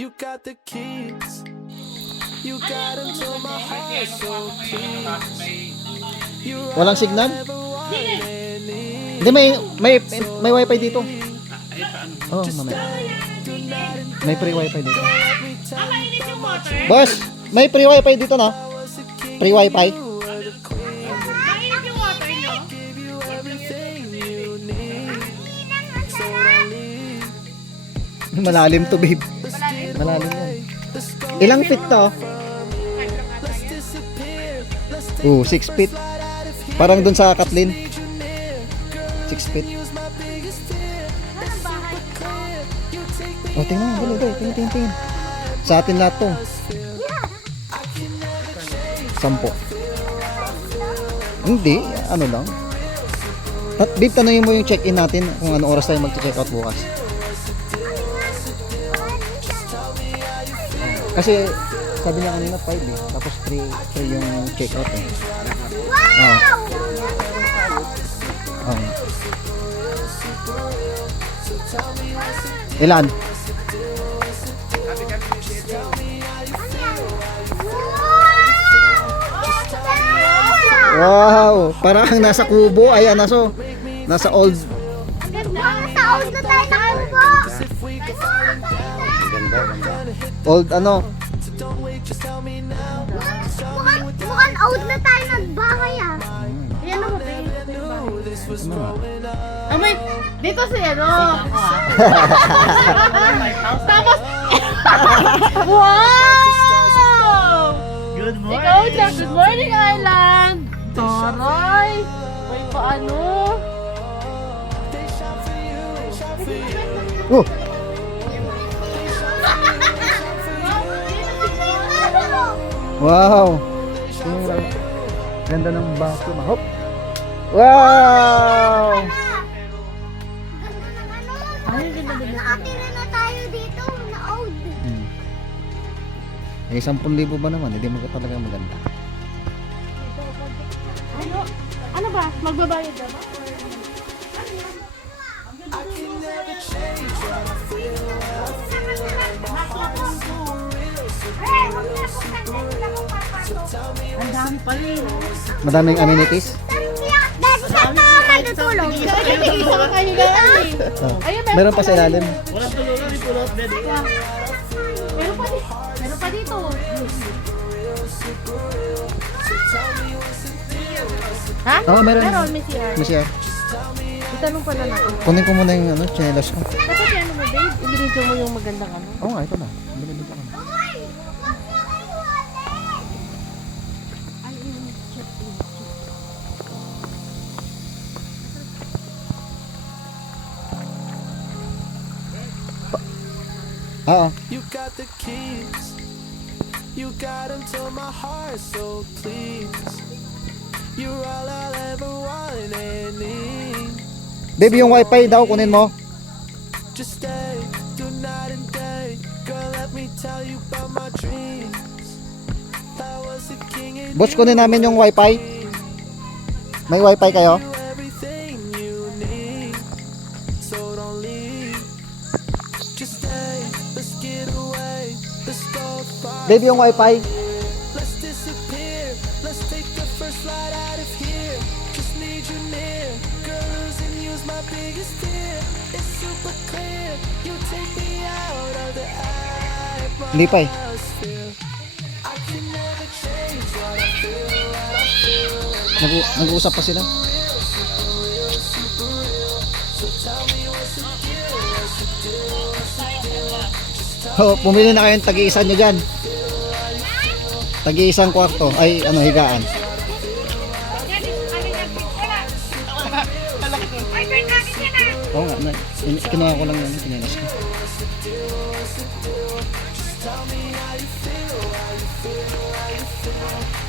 You got the keys. You got them to my heart, so please. Walang signal? Hindi, may wifi dito. Oh, mamaya. May free wifi dito. Mainit yung water? Boss, may free wifi dito na. Free wifi. Mainit yung water nyo? Malalim to, babe. Malalim yan. Ilang feet to? 6 feet. Parang dun sa Kathleen. 6 feet. Oh, tingnan mo, dali. Tingnan. Sa atin lahat to. 10. Hindi, ano lang. Babe, tanongin mo yung check-in natin kung anong oras tayo mag-check out bukas. Kasi sabi niya kanina 5 eh. Tapos 3 yung check out eh. Oh. Ilan? Wow! Parang nasa kubo. Ayan, nasa old. Nasa old na tayo na kubo. Old ano? Mukhang old na tayo ng bahay ah. Yan ako, babe. Ano nga? Amay, dito si ano. Tapos, wow! Good morning. Ikaw dyan, good morning Island. Taray, may paano. Oh! Wow! Ganda ng baso. Hop! Wow! Nakatira na tayo dito na old. Eh, 10,000 ba naman? Hindi mo talaga maganda. Ano ba? Magbabayad na ba? Ang dami pala eh. Madaming amenities. Dahil saan tayo matutulog? Isang kahigaan eh. Oh. Ayun, Meron pa sa ilalim. Walang tulugan ni Pulot Bed. Meron pa dito. Ha? Oo, meron. Meron, may CR. Masya. Itanong pala natin. Kunin ko muna yung chinelas ko. Dapat yan mo, babe. Ibinidyo mo yung magandang ano. Oo nga, ito na. Binibig ko na. Oo. You got the keys. You got them to my heart, so please. You're all I'll ever want and need. Baby, yung wifi daw, kunin mo. Just stay, do night and day. Girl, let me tell you about my dreams. I was a king and Boss, kunin namin yung wifi. May wifi kayo? you everything you need. So don't leave. Just stay, let's get away. Let's go far. Baby, yung wifi. Let's disappear. Let's take the first flight out of here. Just need you near. Girl, losing you's my biggest fear. It's super clear. You take me out of the Hindi pa eh. atmosphere. I can never change what I feel. Nag-uusap pa sila. Oh, pumili na kayong tagi-isa nyo dyan. Tagi-isang kwarto. Ay, ano, higaan. Oo nga, kinuha ko lang yan. Kinilas ko.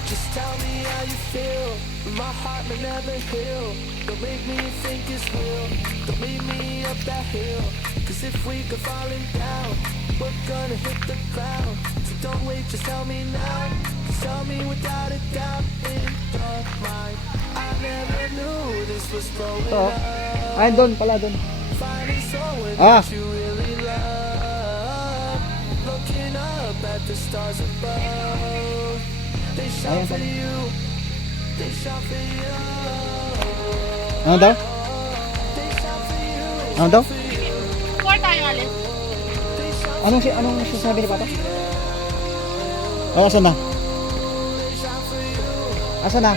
Just tell me how you feel. My heart may never heal. Don't make me think it's real. Don't lead me up that hill. Cause if we go falling down, we're gonna hit the ground. So don't wait, just tell me now. Cause tell me without a doubt in your mind. I never knew this was growing Ito. up. Ay, doon pala, doon. Finding someone Ah. that you really love. Look the stars above. They shout Ayan, for tama. you. They shout for you. Ano daw? Ano daw? Before tayo alis. Anong sinasabi ni Papa? Ay, asan na? Asan na?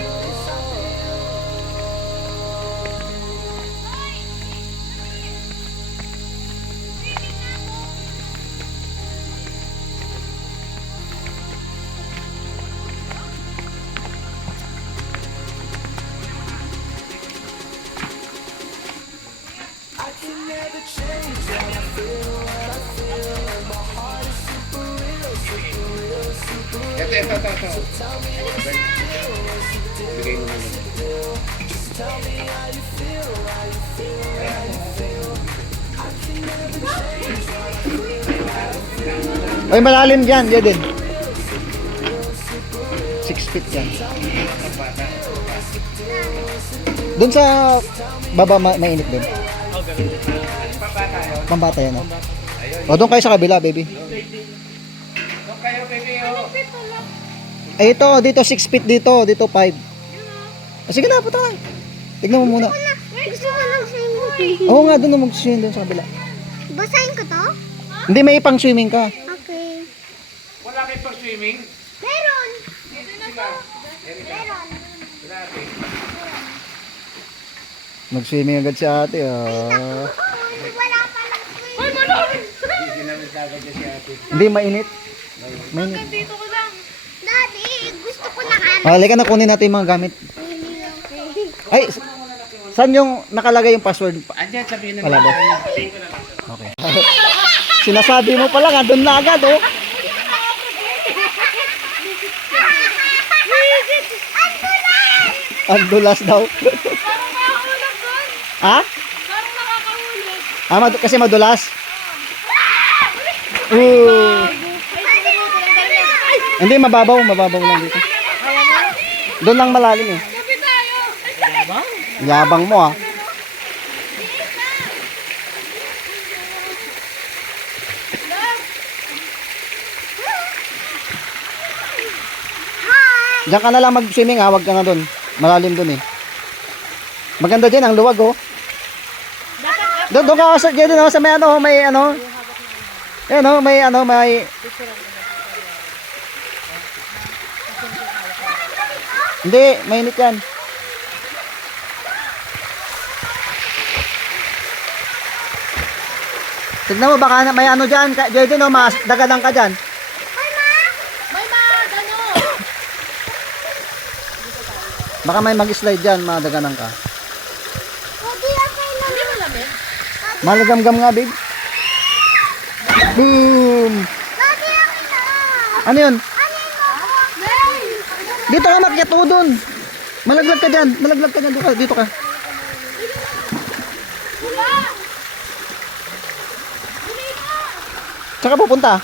I can never change what I feel, what I feel. And my heart is super real, super real, super real. So tell me what's the deal, what's the deal, what's the deal? Just tell me how you feel, how you feel, how you feel. I can never change what I feel. Ay, malalim dyan, Jaden. 6 feet yan. Doon sa baba mainit din. Pambata yan. O, doon kayo sa kabila, baby. Eh, ito, dito 6 feet dito. Dito 5. Sige na, punta ka. Tignan mo muna. Gusto ko ng swimming pool. Oo nga, doon na mag-swimming doon sa kabila. Basahin ko to? Hindi, may pang swimming ka. Okay. Wala kayo pang swimming? Meron! Meron. Mag-swimming agad si ate. Wala pa lang swimming. Hindi, mainit. Mainit. Dito ko lang. Daddy, gusto ko na ano. Halika na, kunin natin yung mga gamit. Ay, saan yung nakalagay yung password? Andiyan, sabihin na Palabas. Okay. Sinasabi mo pala nga, doon na agad, oh. Ang dulas daw. Parang nakakahulog doon. Ha? Parang nakakahulog. Ah, kasi madulas. Ooh. Hindi, mababaw lang dito. Doon lang malalim eh. Sabi tayo. Yabang mo ah. Diyan ka na lang mag-swimming ha, wag ka na doon. Malalim doon eh. Maganda dyan, ang luwag oh. Doon ka sa dyan oh, sa may ano, may ano. Ayan oh, may ano, may... Hindi, mainit yan. Tignan mo, baka may ano dyan, Jaden oh, dagalang ka dyan. May ano. Baka may mag-slide dyan, madaganan ka. Hindi okay lang. Hindi mo lamig. Malagamgam nga, babe. Boom! Daddy, ako na. Ano yun? Ano yung mo? Dito ka makyat mo dun. Malaglag ka dyan. Malaglag ka dyan. Dito ka. Saan ka pupunta?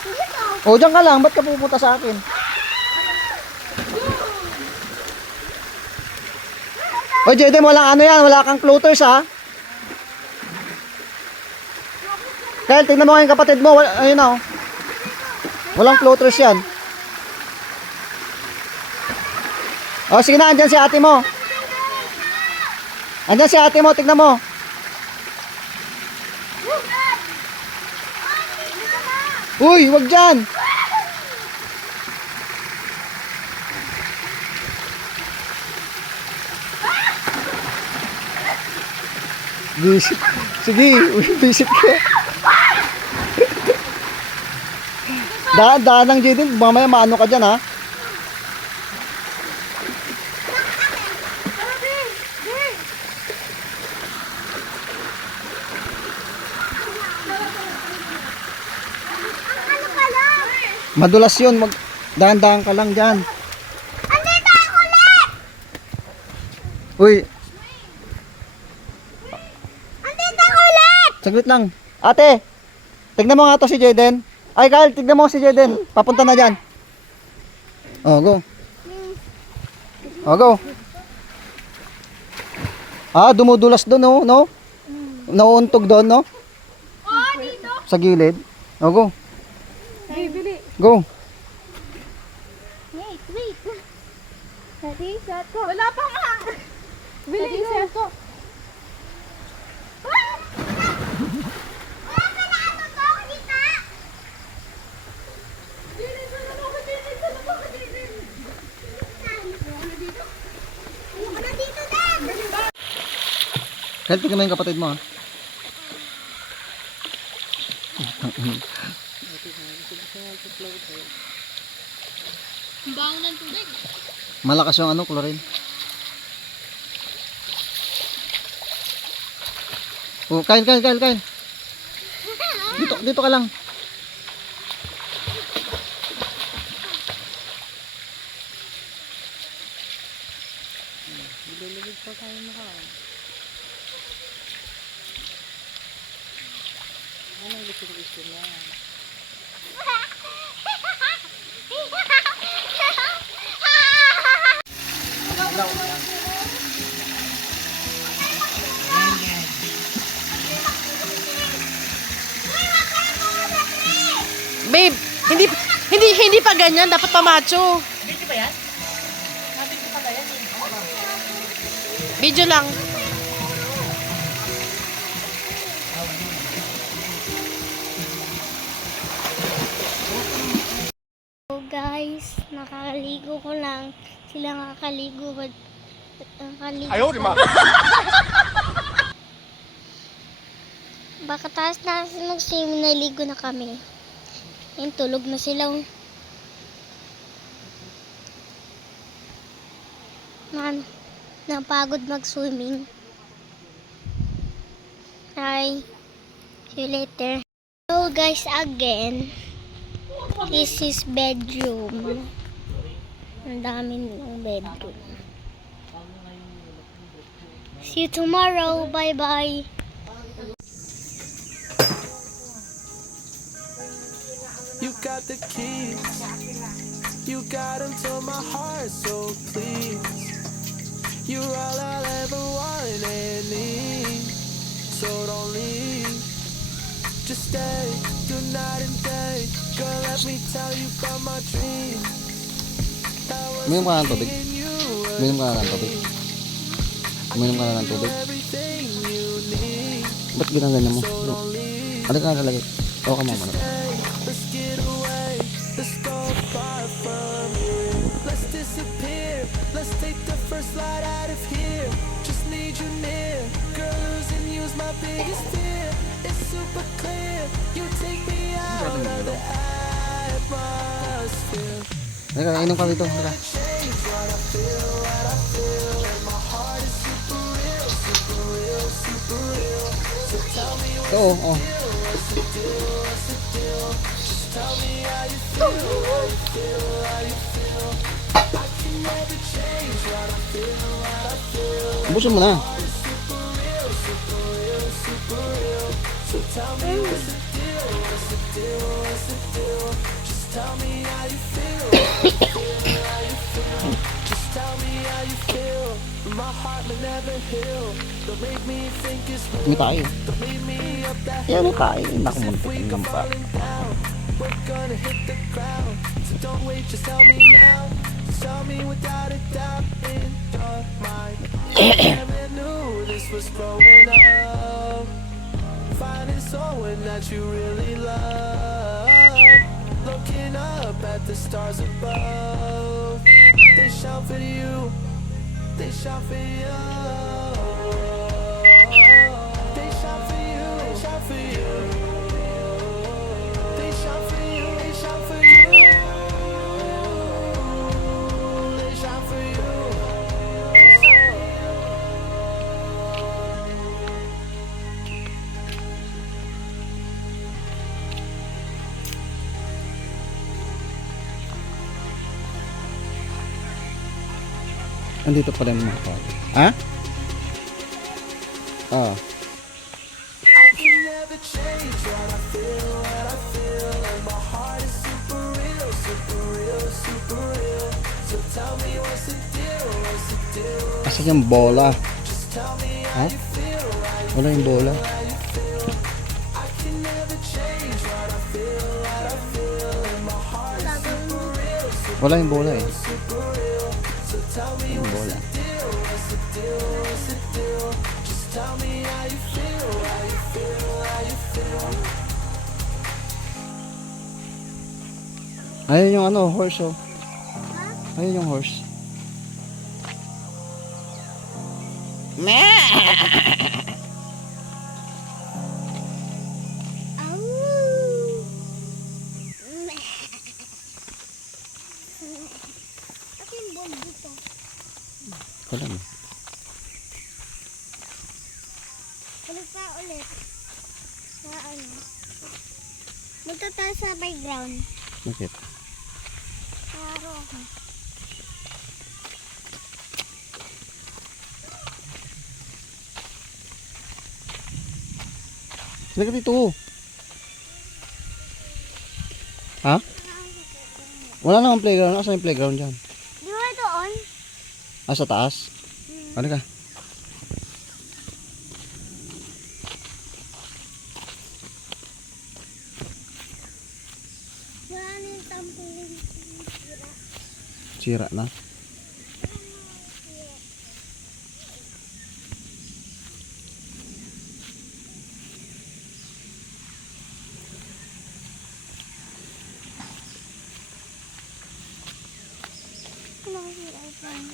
Dito. O, dyan ka lang. Ba't ka pupunta sa akin? O, Jaden, walang ano yan. Wala kang floaters, ha? Kyle, tingnan mo nga yung kapatid mo. Ayun na, oh. Walang floaters yan. O, sige na. Andyan si ate mo. Andyan si ate mo. Tingnan mo. Uy, wag dyan. Visit. Sige, visit ko. Daan ng Jaden, mamaya maano ka dyan ha. Ano ka lang? Madulas yun, dahan-dahan ka lang dyan. Andito ako ulit! Uy, Andito ako ulit! saglit lang. Ate, tignan mo nga to si Jaden. Ay, Kyle, tignan mo si Jaden. Papunta na dyan. Oh, go. Oh, go. Ah, dumudulas doon, no? No? Nauuntog doon, no? Oo, dito. Sa gilid. Oh, go. Go. Wait, wait. Ready, set, go. Wala pa nga! Ready, set, go. Wala ka na ano to, kita. Ayoko na dito, Dad. Kahit tingnan mo yung kapatid mo, ha? Baon ng tubig. Malakas yung ano, chlorine. Oh, Kyle. Dito ka lang. Babe, hindi pa ganyan. Dapat pa macho. Video ba yan? Video lang. So guys, nakakaligo ko lang. Sila nakakaligo ba? Nakakaligo. Ayaw, di ma. Baka taas na mag-swim, naligo na kami. Yung tulog na sila. Man, napagod mag-swimming. Hi. See you later. So guys, again. This is bedroom. Ang dami ng bedroom. See you tomorrow. Bye-bye. You got the keys, you got them to my heart, so please. You're all I'll ever want and need, so don't leave. Just stay, do night and day. Girl, let me tell you about my dreams. Uminom ka na ng tubig. Uminom ka na ng tubig. Uminom ka na ng tubig. Everything you need, Ba't ginaganyan mo? Ano ka na talaga? Tawa ka mo. let's get away, let's go far from here. Let's disappear, let's take the first flight out of here. Just need you near, girl, losing you's my biggest fear. It's super clear, you take me out of the atmosphere. Halika, inom ka dito. Halika. Change what I feel, and my heart is super real, super real, super real. So tell me Oo, oo. what's the deal? Just tell me how you feel, how you feel, how you feel. I can never change what I feel. Ubusin mo na. Super real, super real, super real. So tell me what's the deal, what's the deal, what's the deal? Just tell me how you feel, how you feel. Just tell me how you feel. My heart may never heal. Don't make me think it's real. Hindi tayo. Don't lead me up that Yan hill. tayo. Naku, If muntik we ng go pa. falling down, we're gonna hit the ground. So don't wait, just tell me now. Just tell me without a doubt in your mind. I never knew this was growing up. Finding someone that you really love. Looking up at the stars above. They shout for you. They shout for you. They shout for you. They shout for you. They shout for you. They shout for you. They shout for you. Andito pala yung mga tao. Ha? Oo. I can never change what I feel, and my heart is super real, super real, super real. So tell me what's the deal, what's the deal? Kasi yung bola. Just tell me Ha? how you feel, Wala yung bola. how you feel. I can never change what I feel, and my heart Wala yung bola eh. Yung bola. Ayun yung ano, horse oh. Ayun yung horse. Au! At yung ball dito. Wala mo. Balik pa ulit. Sa ano? Punta tayo sa playground. Bakit? Klaro ako. Sila ka dito. Ha? Wala namang playground. Asan yung playground dyan? Di ba doon? Ah, sa taas? Ano ka? Wala na yung tampuling sira. Sira na. Ano kasi iPhone?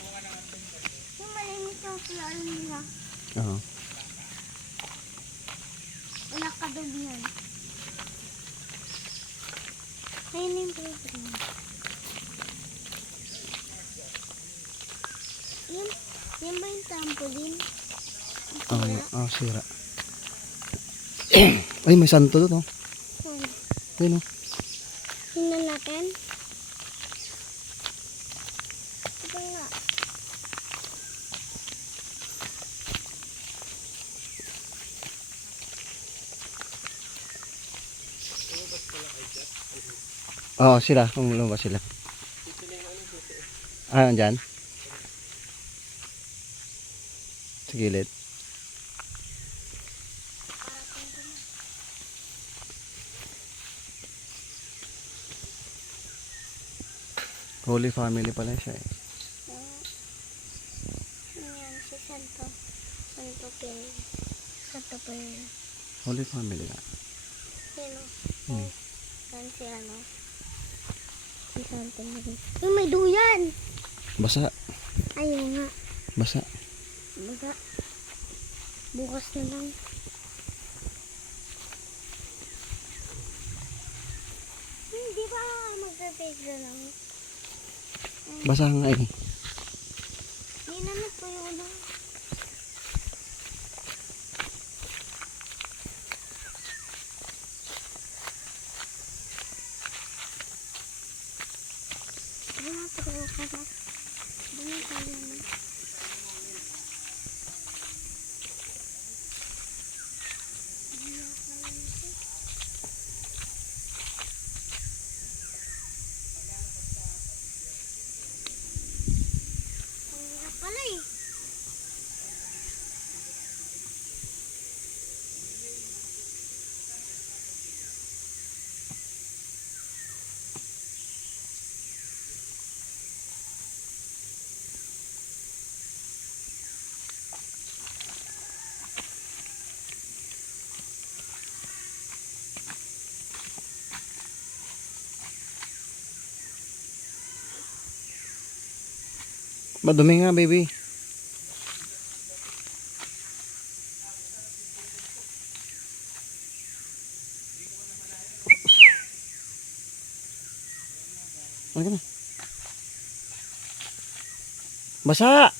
Yung malinis yung floor nila. Oo. Wala kadubihan. Ayun yung playground. Yan ba yung trampoline? Ah, sira. Ay, may santo doon oh. Ayun oh. Tingnan natin. Ito nga. Oo, sila. Kung lumabas sila. Ah, andyan? Sa gilid. Holy Family pala siya eh. Ayan, si Santo. Santo Pin. Santo Pin. Holy Family nga. Sino? Hmm. Yan si ano? Si Santo Pin. Uy, may duyan! Basa. Ayun nga. Basa. Baga. Bukas na lang. Hindi ba magpapigil lang? Basa nga eh. Hindi na nagpuyo lang. Bumapagawa ka na. Bumapagawa na. Ang hirap pala eh. Madumi nga baby. Ano ka na? Basa!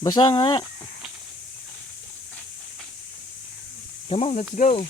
Basa nga! Come on, let's go!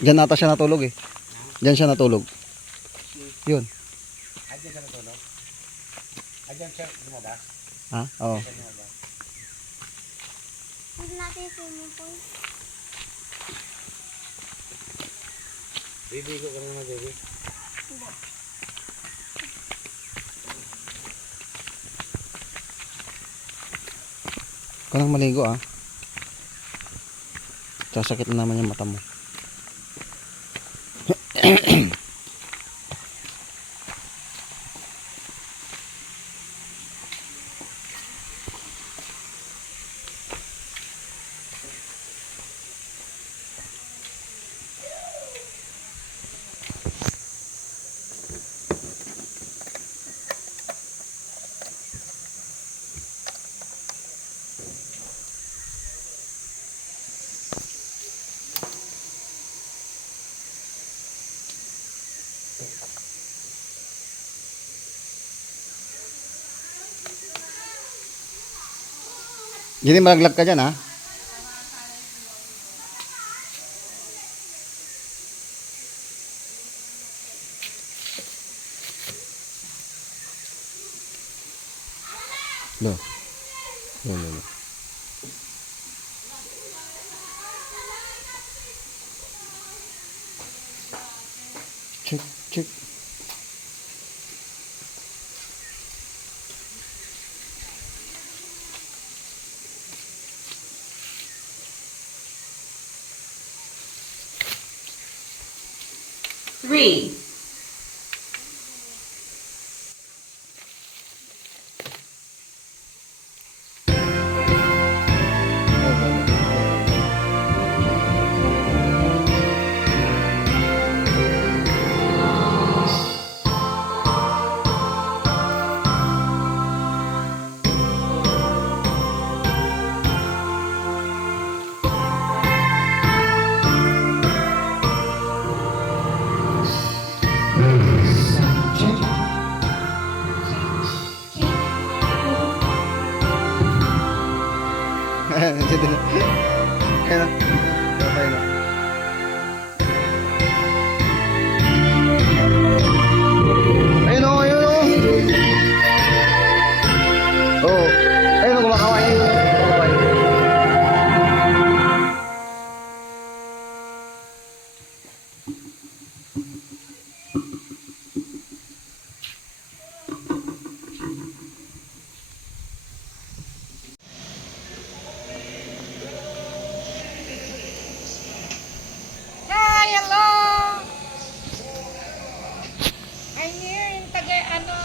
Diyan nata siya natulog eh. Diyan siya natulog. Yun. Ayan siya natulog. Ayan siya lumabas. Ha? Oo. Siya lumabas. Huwag natin swimming pool. Bibigo ka muna, baby. Ikaw nang maligo ah. Sasakit na naman yung mata mo. Gini malaglag ka dyan ha. Lo. Lo. Check, check. Three. Dito na. Ayan na. Okay na. Ayun o, ayun o. Oo. Ayun o, kumakaway. Kumakaway. Hi, hello! I'm here in Tagay, ano?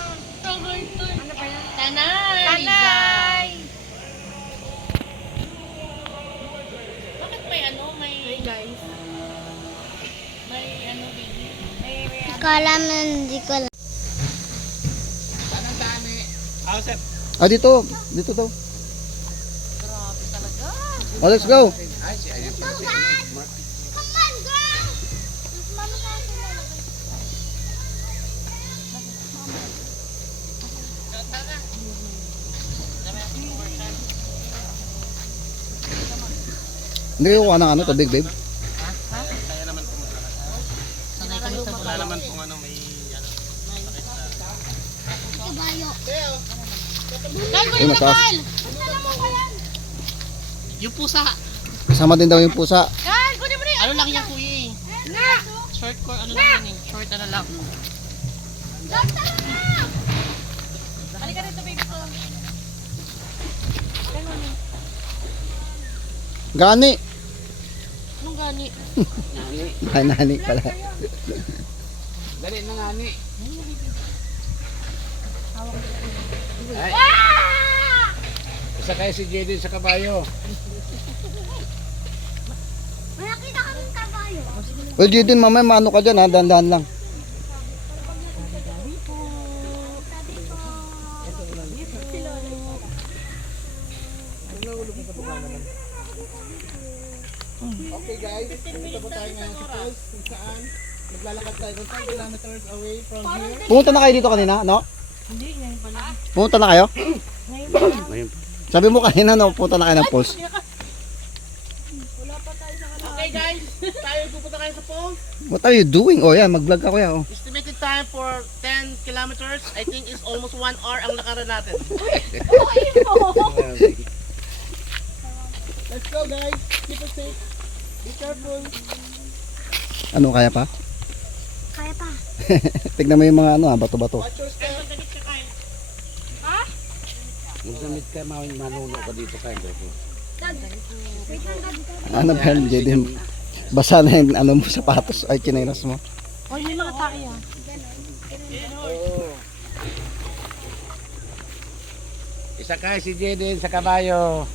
Ano ba yan? Tanay! Tanay! Bakit may ano? May... Hey guys. May ano, baby? Hindi ko alam, hindi ko alam. Ah, sir. Ah, dito. Dito daw. Grabe talaga. Oh, let's go. Ay, si ayun. Come on, girl! Mama ka lalagay. Hindi kayo kuha ng ano, tubig, babe. Kaya naman po wala naman pong ano, may ano. Kabayo. Ayun, mataas. Yung pusa. Kasama din daw yung pusa. Yan, kunin mo rin. Ano lang yan, kuya eh. Short ko, ano lang yan eh. Short ano lang. Halika rito, baby ko. Gani. Anong gani? Ay, nani pala. Dali na nga ni. Ay. Isa kayo si Jaden sa kabayo. May nakita kaming kabayo. Well, Jaden, mamaya maano ka dyan ha, dahan-dahan lang. Okay guys, dito po tayo ngayon sa falls kung saan maglalakad tayo 5 kilometers away from here. Pumunta na kayo dito kanina, no? Hindi, ngayon pala. Pumunta na kayo? Ayun. Sabi mo kanina, no, pumunta na kayo ng pulse. Okay guys, tayo pupunta kayo sa falls. What are you doing? Oh yan, mag-vlog ka kuya. Oh. Estimated time for 10 kilometers. I think it's almost 1 hour ang lakaran natin. Let's go guys. Keep it safe. Be careful. Ano, kaya pa? Kaya pa. Tignan mo yung mga ano, bato-bato. Watch your step. Magdamit ka, manuno ka dito kayo. Ano ba yan, Jaden? Basa na yung ano mo, sapatos. Ay, chinelas mo. Oy, may mga tayo. Isakay si Jaden sa kabayo.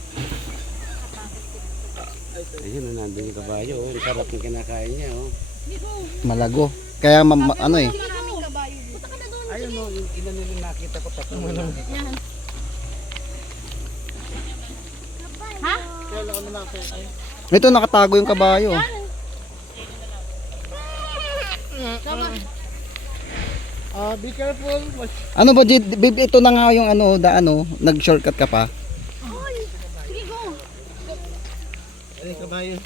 Ayun, nandun yung kabayo. Oh. Ang sarap ng kinakain niya. Oh. Malago. Kaya, ano eh. Ayun, oh, yung ilan nila nakita ko tatlo. Ito, nakatago yung kabayo. Be careful. Watch. Ano ba, Jade? Babe, ito na nga yung ano, nag-shortcut ka pa. Ay, kabayo.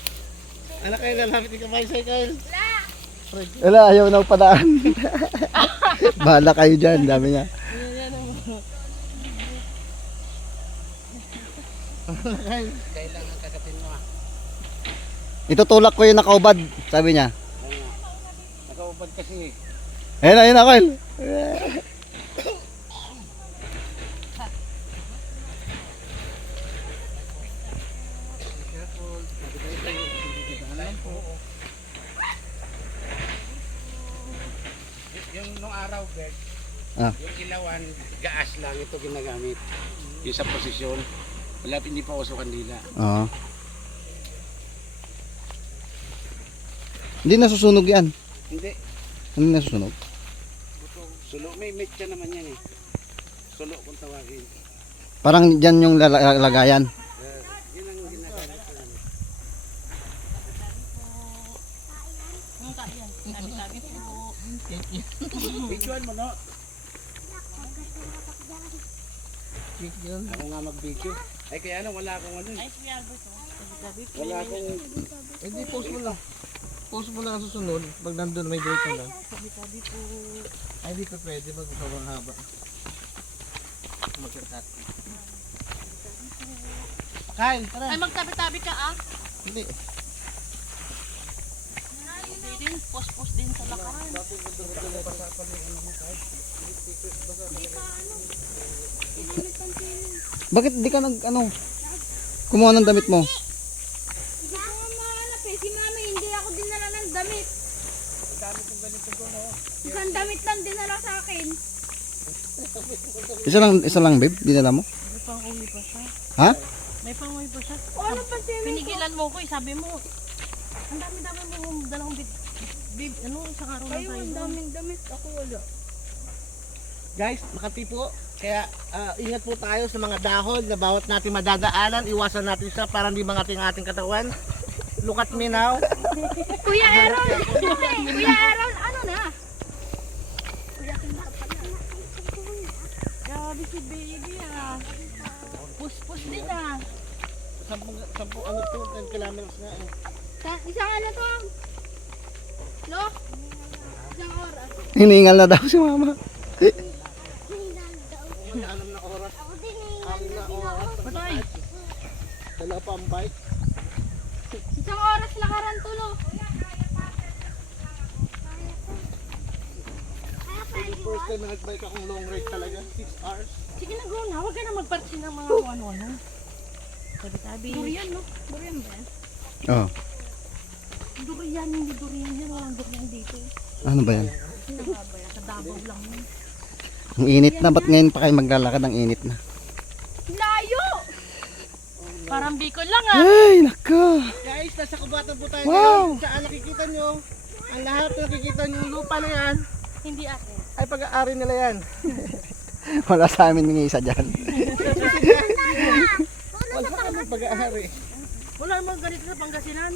Anak kayo, lalapit yung kabayo sa'yo, Kyle. Wala, ayaw na padaan. Bahala kayo dyan, dami niya. Kailangan kagatin mo. Itutulak ko yung nakaubad, sabi niya. Nakaubad kasi. Ayun na, Kyle. Yung nung araw, Bert, Ah. yung ilawan, gaas lang ito ginagamit. Yung sa posisyon, wala, hindi pa uso kandila. Oo. Hindi nasusunog yan. Hindi, Hindi nasusunog. sulo, may metya naman yan eh. Sulo kung tawagin. Parang dyan yung lagayan. Yun ang ginagamit ko. Videoan mo, no? Ako nga mag-video. Ay kaya lang, wala akong ano. Wala akong... Hindi, post mo lang. Post mo lang ang susunod. Pag nandun, may break na lang. Ay, hindi pa pwede. Sobrang haba. Magkakat. Kyle, tara. Ay, magtabi-tabi ka ah. Hindi. Hindi din, post-post din sa lakaran. Bakit di ka kumuha ng damit mo? Hindi ko nga mahanap eh. Si mami, hindi ako dinala ng damit. Isang damit lang dinala sa akin. Isa lang, babe, dinala mo? May pang-uwi pa siya. Ha? May pang-uwi pa siya. Ano pa si Pinigilan mo ko eh, sabi mo. Ang dami-dami mo dalawang ano, isang araw lang tayo. daming damit. Ako wala. Guys, Makati po. Kaya ingat po tayo sa mga dahon na bawat natin madadaanan. Iwasan natin siya para hindi mangating ating katawan. Look at me now. Kuya Aaron! Kuya Aaron, ano na? Grabe si baby ah. Push-push din ah. 10 kilometers na eh. Isang ano to? Lo? Isang oras. Hiningal na daw si mama. Alam na oras. Ako din eh. Alam na oras. Patay. Dalawa pa ang bike. Isang oras lakaran to, lo. First time na nagbike akong long ride talaga. 6 hours. Sige na, go na. Huwag ka na magpartsi ng mga ano-ano. Tabi-tabi. Durian, no? Durian ba yan? Oh. Durian, hindi durian yan. Walang durian dito. Ano ba yan? Sinababaya, sa Davao lang yun. Ang init na, ba't ngayon pa kayo maglalakad? Ang init na. Layo! Parang Bicol lang ah. Ay, nako. Guys, nasa kubatan po tayo. Wow! Ngayon. Saan nakikita nyo? Ang lahat na nakikita nyo yung lupa na yan Hindi akin. ay pag-aari nila yan. Wala sa amin ng isa dyan. Wala kami pag-aari. Wala namang ganito sa Pangasinan.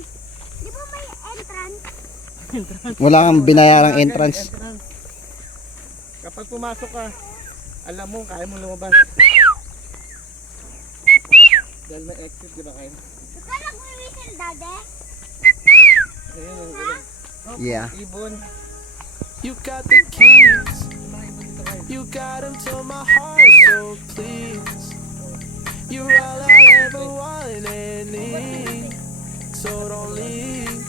Di ba may entrance? Wala kang binayarang entrance. Kapag pumasok ka, alam mo, kaya mo lumabas. Dahil may exit, di ba kayo? Ikaw nag-whistle, dade? Yeah. Ibon. You got the keys. You got them to my heart, so please. You're all I ever want and need. So don't leave.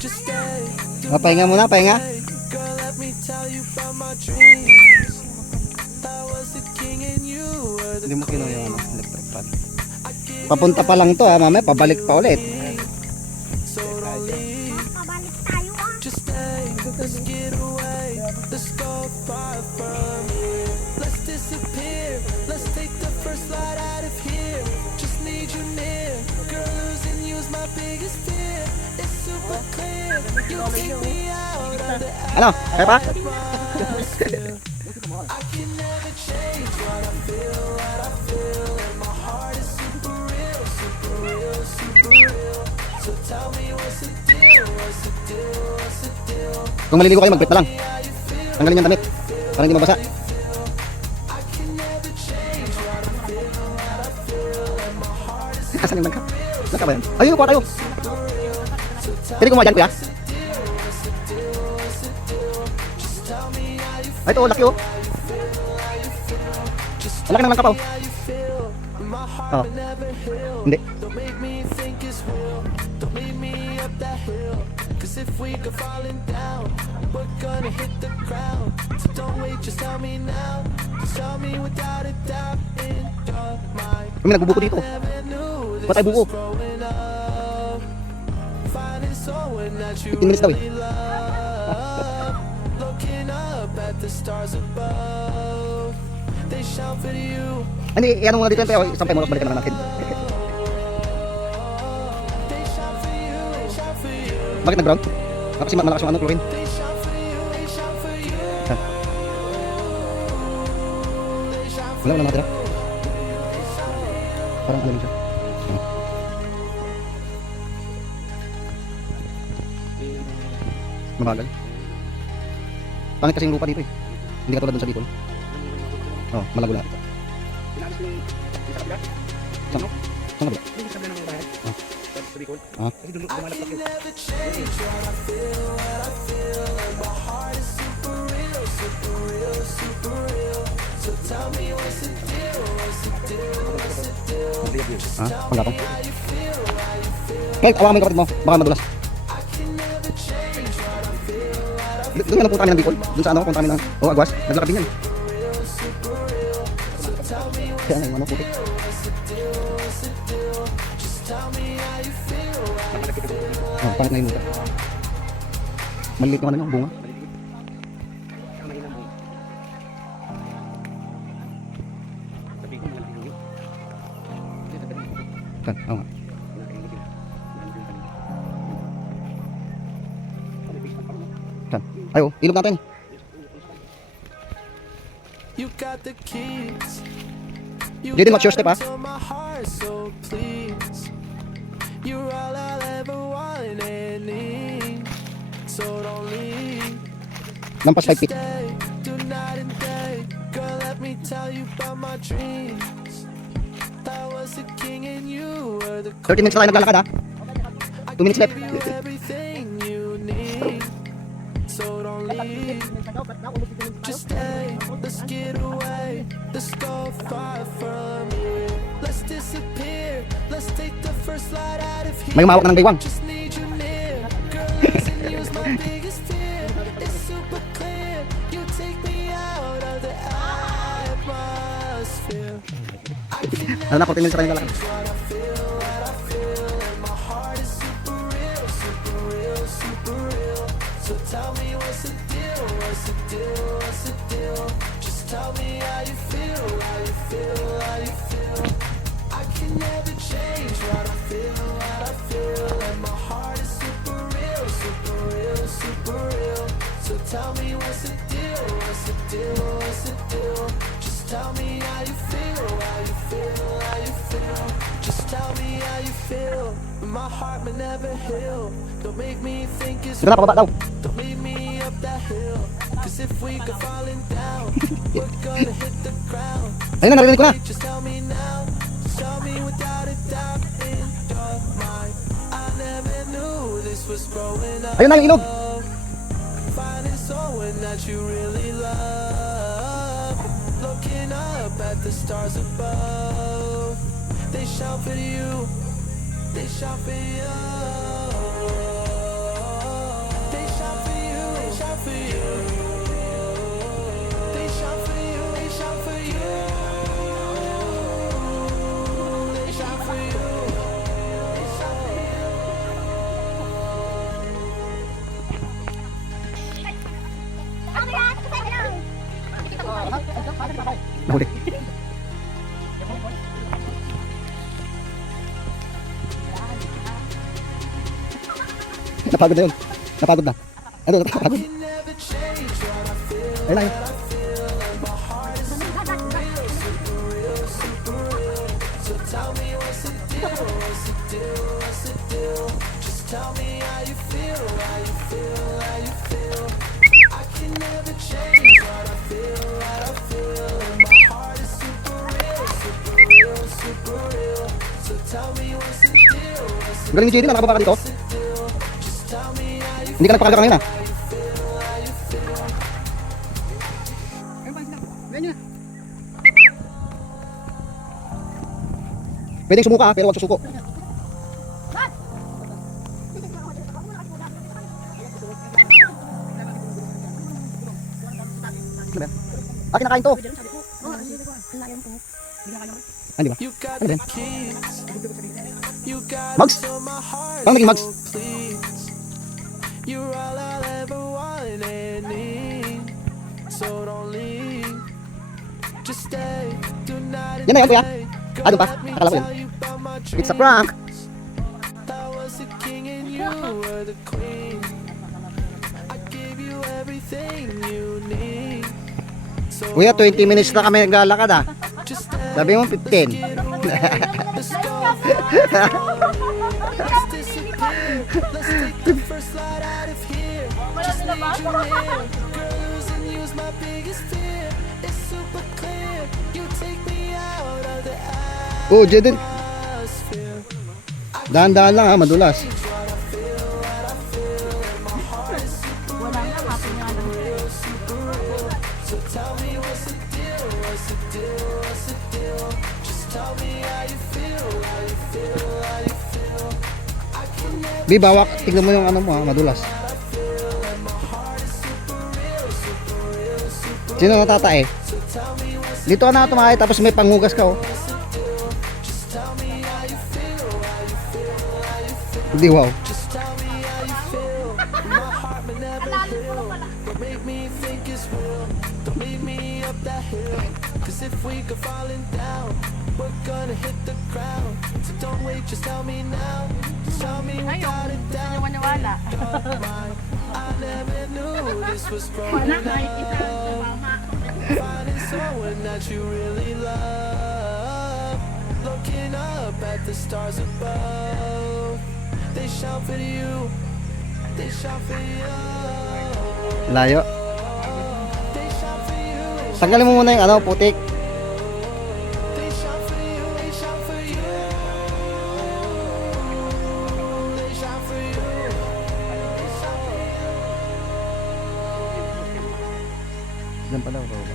Just stay. Pahinga muna, pahinga. Girl, let me tell you about my dreams. I was the king and you were the Hindi mo kinuha yung electric fan. Papunta pa lang to ha, mamaya pabalik pa ulit. so don't leave. Pabalik tayo ah. Just stay. Let's get away. Let's go far from here. Let's disappear. Let's take the first flight out of here. Just need you near. Girl, losing you's my biggest fear. It's super clear. You take me out of the Ano? Kaya pa? atmosphere. I can never change what I feel, and my heart is super real, super real, super real. So tell me what's the deal, what's the deal, what's the deal? Kung maliligo kayo, mag-break na lang. Tanggalin yung damit. Para hindi mabasa. I can never change what I feel, and my heart is Asan yung bangka? Bangka ba yan? Ayun, kuha tayo. Pwede kumuha dyan, kuya? Ay, ito, laki oh. Ang laki ng bangka pa oh. how you feel. My heart Oh. will never heal. Hindi. Don't make me think it's real. Don't lead me up that hill. Cause if we go falling down, we're gonna hit the ground. So don't wait, just tell me now. Just tell me without a doubt in your mind. May nagbubuko dito. Never knew this Patay buko. was growing up. Finding someone that you 15 minutes daw eh. really love. Looking up at the stars above. They shout for you. Hindi, ano muna dito yung tayo. Isang pemonos, balikan na natin. They shout for you. They shout for you. Bakit nag-ground? Kasi malakas yung ano, chlorine. They shout for you. They shout for you. Ha? They shout for Wala, wala natira. Parang ano lang siya. Mabagal. Pangit kasi yung lupa dito eh. Hindi ka tulad dun sa Bicol. Oh, malagula. Saan? Saan ka ba? Ah. I can never change what I feel, and my heart is super real, super real, super real. So tell me what's the deal, what's the deal, what's the deal? Ha? Panggatong. Kahit awakan mo yung kapatid mo, baka madulas. I can never change what I feel, Doon nga nagpunta kami ng Bicol. Doon sa ano, punta kami ng Agwas. Naglakad din yan. Kaya nga yung ano, puti. Oh, pangit na yung lupa. Maliliit yung ano yung bunga. Saan? Oo nga. Saan? Ay, oh, ilog natin. You got the keys. You Jaden, what's your got step, them to my heart, so please. You're all I'll ever want and need. So don't leave. Lampas 5 feet. Stay, do night and day. Girl, let me tell you about my dreams. I was the king and you were the 30 minutes na tayo naglalakad ha. 2 minutes left. Give you everything you need. So don't leave. Just stay. Let's get away. Let's go far from here. Let's disappear. Let's take the first flight out of here. May umawak na ng baywang. Just need you near. Girl, listen, you's my biggest fear. It's super clear. You take me out of the atmosphere. I can Ano na, 40 minutes na tayo naglalakad. what I feel, and my heart is super real, super real, super real. So tell me what's the deal, what's the deal, what's the deal? Just tell me how you feel, how you feel, how you feel. I can never change what I feel, and my heart is super real, super real, super real. So tell me what's the deal, what's the deal, what's the deal? Just tell me how you feel, how you feel, how you feel. Just tell me how you feel. My heart may never heal. Don't make me think it's Dito na, pababa daw. Don't lead me up that hill. Cause if we go falling down, we're gonna hit the ground. Ayun na, narinig ko na. Just tell me now. Just tell me without a doubt in your mind. I never knew this was growing up. Ayun na yung ilog. Finding someone that you really love. Looking up at the stars above. They shout for you. They shout for you. They shout for you. They shout for you. They shout for you. They shout for you. They shout for you. They shout for you. Nahuli. Napagod na yun. Napagod na. Ano, napagod. Can never change what I feel. Ayun na yun. My heart is super real, super real, super real. So tell me what's the deal, what's the deal, what's the deal? Just tell me how you feel, how you feel, how you feel. I can never change what I feel, what I feel. And my heart is super real, super real, super real. So tell me what's the deal, what's the Galing ni JD na nakababa ka dito. deal? Just tell me how you Hindi ka nagpakalga ka ngayon ah. feel, how you feel. Pwedeng sumuka pero wag susuko. Ano ba yan? Ah, kinakain to. Ah, di ba? You got Ano ba the yan? keys. You got Mugs? it to my heart. Paano naging mugs? so please. You're all I'll ever want and need. So don't leave. Just stay. Do not Yan na yan, kuya. delay. Girl, Ah, doon pa? let me Akala ko yan. tell you about my It's a dreams. prank. I was the king and you were the queen. I gave you everything you need. So Kuya, 20 minutes na kami naglalakad ah. just stay. Sabi mo 15. Let's go. Let's disappear. Let's take the first flight out of here. Just need you here. Girl, losing you's my biggest fear. It's super clear. You take me out of the Oh, Jaden. atmosphere. Dahan-dahan lang ha, madulas. So tell me what's the deal? What's the deal? What's the deal? Just tell me how you feel. How you feel? How you feel? I can never Bi, bawak. Tignan mo yung ano mo ha, madulas. Sino natatae? Dito ka na tumakay tapos may panghugas ka oh. Hindi wow. Just tell me how you feel. My heart may never heal. But make me think it's real. Don't lead me up that hill. Cause if we go falling down, we're gonna hit the ground. So don't wait, just tell me now. Just tell me we got it down. Maniwala. I never knew this was growing up. Finding someone that you really love. Looking up at the stars above. They shout for you. They shout for you. Layo. They shout for you. Tanggalin mo muna yung ano, putik. They shout for you. They shout for you. They shout for you. They shout for you. Diyan pala baba.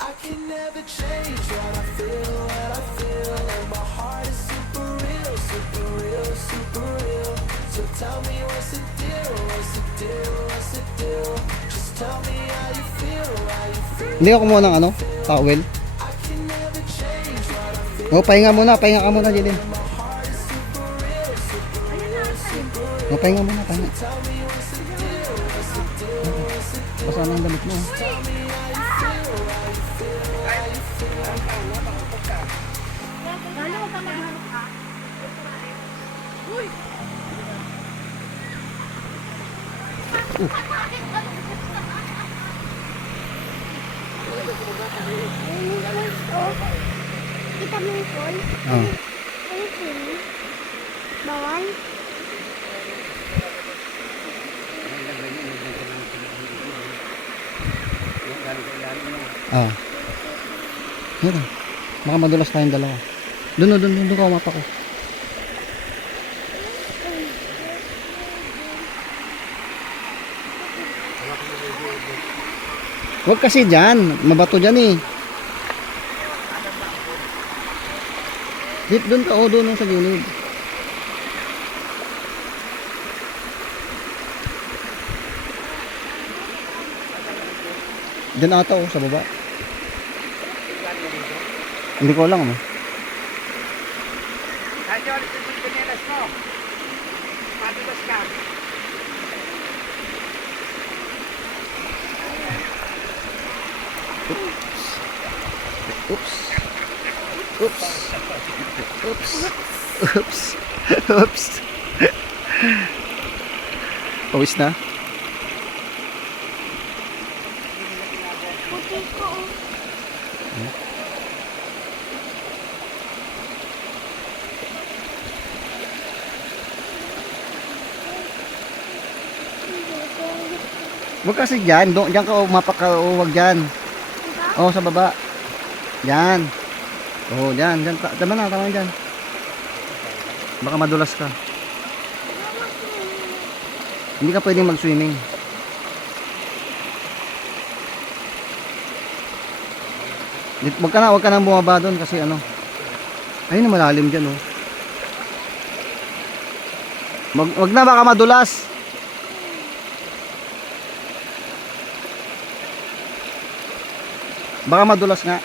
I can never change what I feel, what I feel. And my heart is super real, super real, super real. So tell me what's the deal, what's the deal, what's the deal? Just tell me how you feel, how you feel. Hindi ako kumuha ng ano, towel. I can never change what I feel. Oh, pahinga ka muna, Jilin. My heart is super real, super real, super real. Oh, pahinga muna, pahinga. Tell me what's the deal, what's the deal, what's the deal? Basta na yung damit mo. Tell me how you feel, how you feel, how you feel. Kita mo yung call? Oh. Ano yung bawal? Yan, sa ilalim mo. Ah. Yan. Baka madulas tayong dalawa. Doon ka umapa ko. Huwag kasi dyan. Mabato dyan eh. Doon ka, doon sa gilid. Diyan ata sa baba. Hindi ko alam ano. Kahit yung alis yung pinelas mo. Matigas ka. Oops. Oops. Oops. Oops. Oops. Pawis na? Puti ko. Huwag kasi dyan. Diyan ka umapak ka. Huwag dyan. Oo, sa baba. Dyan. Oo, dyan. Tama na dyan. Baka madulas ka. Hindi ka pwedeng mag-swimming. Huwag ka na bumaba doon kasi ano. Ayun, malalim dyan oh. Wag na, baka madulas. Baka madulas nga.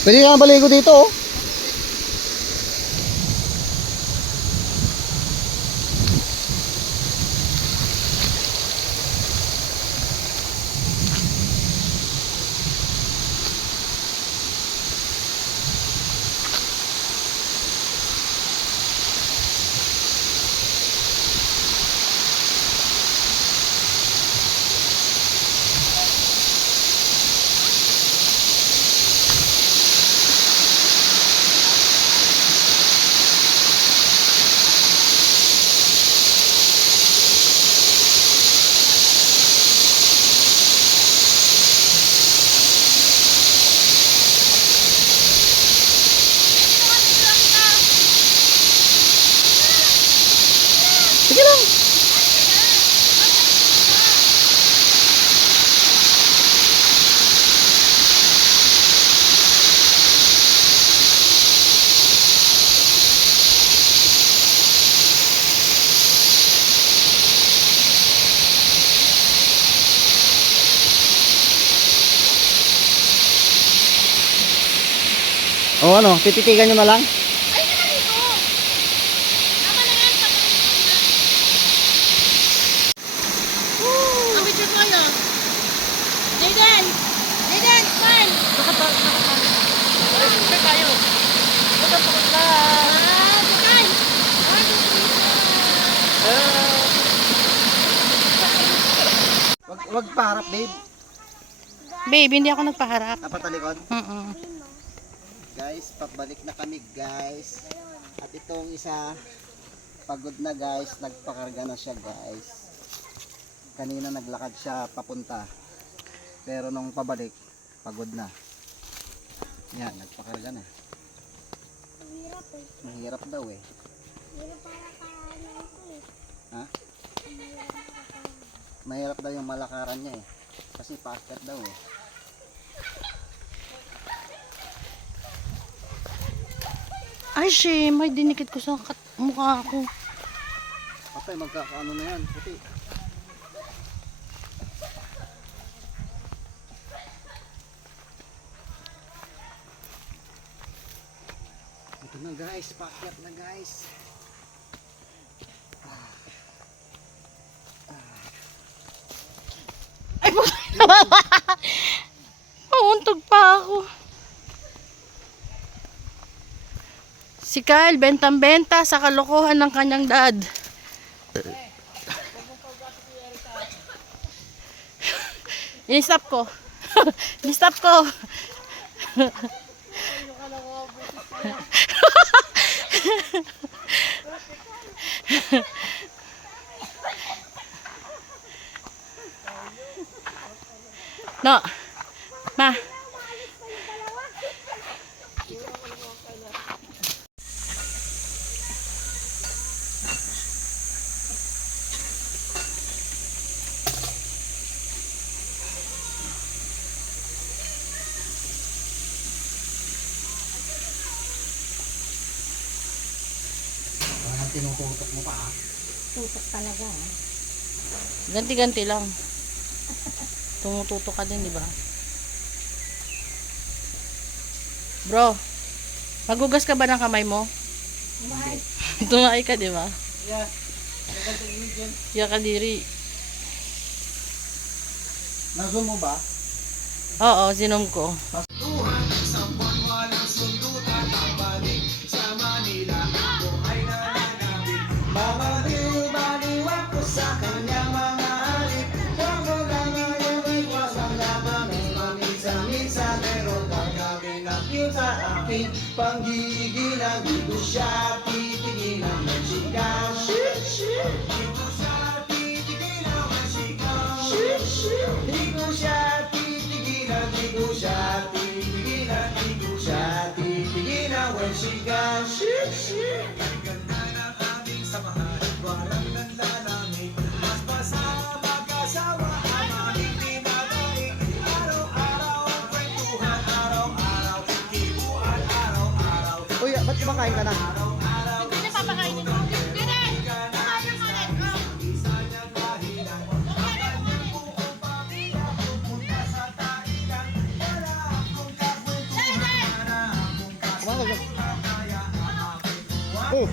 Pwede ka baligo dito oh. Sige lang. O ano, tititigan nyo na lang? Ay, naman ito. Tama na yan. Ang picture ko ano? Jaden! Jaden, smile! Picture tayo. Pagod na. Smile! 1, 2, 3. Wag paharap, babe. Babe, hindi ako nagpaharap. Napatalikod. Mm-mm. Guys, pabalik na kami guys. At itong isa pagod na guys, nagpakarga na siya guys. Kanina naglakad siya papunta. Pero nung pabalik, pagod na. Yan, nagpakarga na. Hirap eh. Mahirap daw eh. Hirap para kaano ko eh. Ha? Mahirap daw yung malakaran niya eh. Kasi paakyat daw eh. Ay, may dinikit ko sa mukha ko. Patay, magkakaano na yan. Puti. Ito na guys, paakyat na guys. Mauntog pa ako. Si Kyle, bentang-benta sa kalokohan ng kanyang dad. In-stop ko. In-stop ko. No. Ma. Parang tinututok mo pa ah. Ganti-ganti lang. Tumututo ka din, di ba? Bro, magugas ka ba ng kamay mo? Tumaay ka, di ba? Yeah. Magandang ingredient. Yeah, kadiri. Nazo mo ba? Oo, sinom ko. Baliw-baliw ako sa kanyang mga halik. Huwag mo lang ngayon iwasan lamang. Minsan-minsan meron gagawin na cute sa akin. Panggigilan, di ko siya titigilan. Magsika, shit, shit. Di ko siya titigilan, magsika, shit, shit. Di ko siya titigilan, di ko siya titigilan, di ko siya titigilan, magsika, shit, shit. Uy, ba't kumakain ka na? Hindi na papakainin ko. Hindi na! Kumain mo ulit. Kumakain ka. Oh!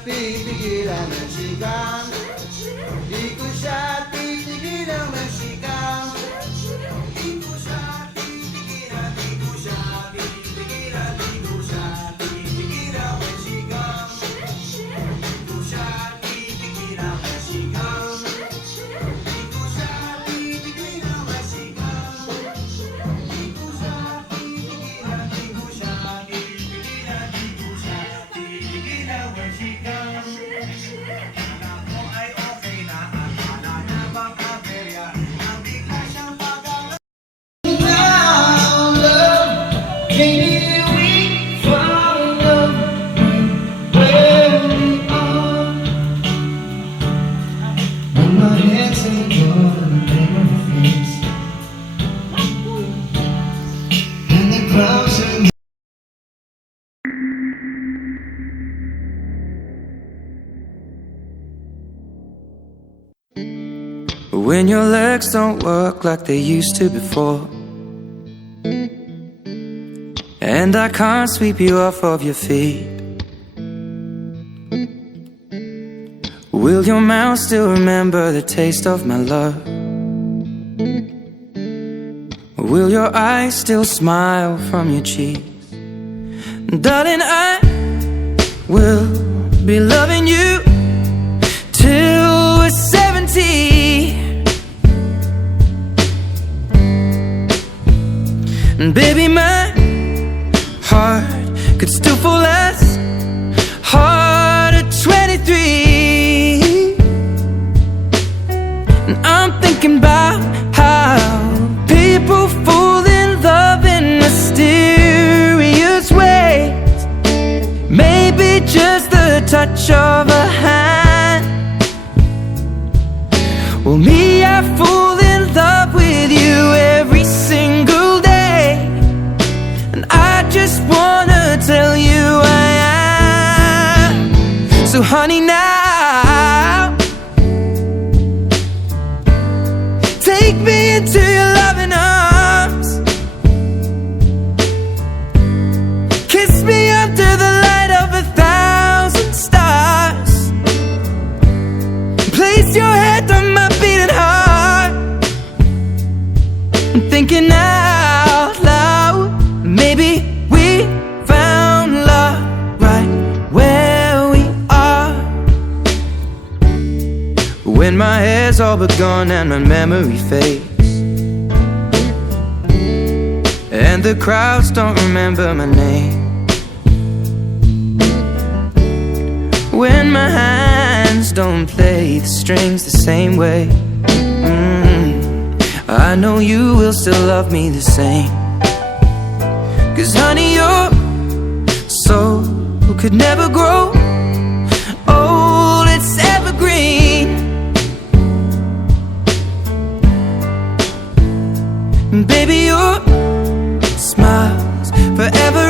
Titigilan ng sigang. Di ko siya titigilan ng sigang. Di ko siya titigilan, di ko siya titigilan, di ko siya titigilan ng sigang. Di ko siya titigilan ng sigang. Di ko siya titigilan ng sigang. Di ko siya titigilan, di ko siya titigilan, di ko siya titigilan ng sigang. When your legs don't work like they used to before, and I can't sweep you off of your feet, will your mouth still remember the taste of my love? Will your eyes still smile from your cheeks? Darling, I will be loving you till we're 70. And baby, my heart could still fall as hard at 23. And I'm thinking about how people fall in love in mysterious much of a hand. Well, me, I fall in love with you every single day, and I just wanna tell you I am. So honey, now take me into your loving arms, kiss me under the light of 1,000 stars, place your head on my beating heart. I'm thinking out loud, maybe we found love right where we are. When my hair's all but gone and my memory fades, and the crowds don't remember my name, when my hands don't play the strings the same way, I know you will still love me the same. 'Cause honey, your soul could never grow old, it's evergreen. And baby, your smile's forever